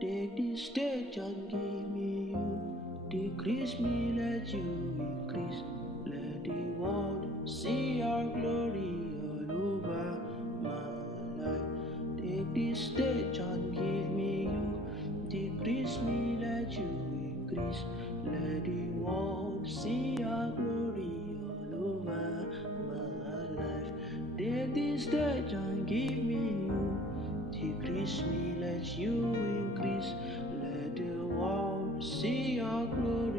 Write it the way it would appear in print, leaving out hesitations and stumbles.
Take this stage and give me you. Decrease me, let you increase. Let the world see your glory all over my life. Take this stage and give me you. Decrease me, let you increase. Let the world see your glory all over my life. Take this stage and give me you. Decrease me, let you increase. Let the world see your glory.